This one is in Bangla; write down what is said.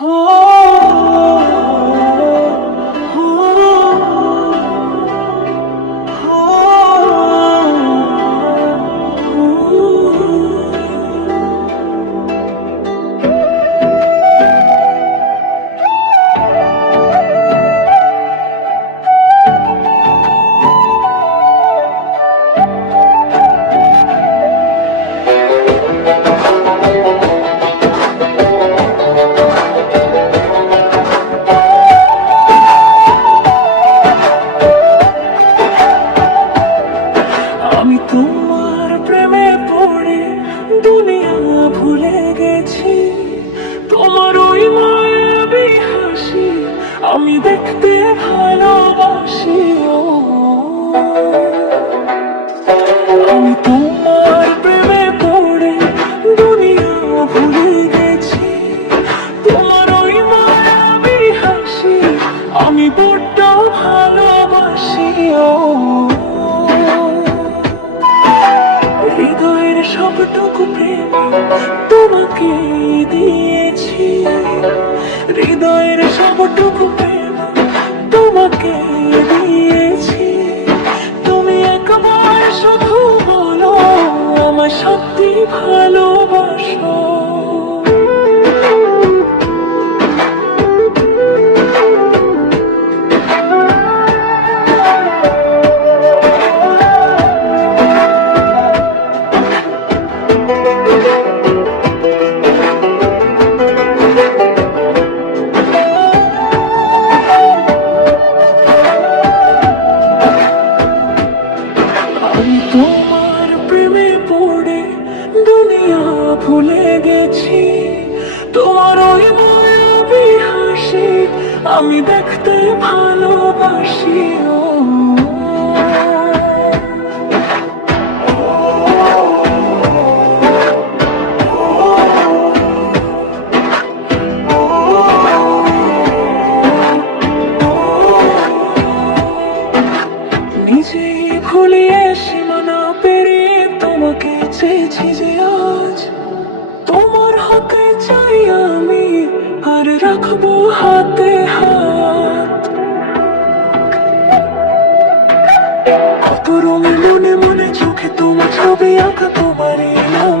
আমি তোমার প্রেমে পড়ে দুনিয়া ভুলে গেছি। তোমার ওই মায়াবী হাসি আমি দেখতে ভালোবাসি। আমি তোমার প্রেমে পড়ে দুনিয়া ভুলে গেছি। তোমার ওই মায়াবী হাসি আমি বড্ড ভালোবাসি। হৃদয়ের সবটুকু প্রেম তোমাকে দিয়েছি। হৃদয়ের সবটুকু প্রেম তোমাকে দিয়েছি। তুমি একবার শুধু বলো আমার সত্যি ভালোবাসো। আমি তোমার প্রেমে পড়ে দুনিয়া ভুলে গেছি। তোমার ওই মায়াবী হাসি আমি দেখতে ভালোবাসি। নিজেই ভুলিয়ে সীমানা পেরিয়ে তোমাকে চেয়েছি যে আজ। তোমার হাতে চাই আমি আর রাখবো হাতে হাত। কত রঙে মনে মনে চোখে তোমার ছবি আঁকা, তোমার নাম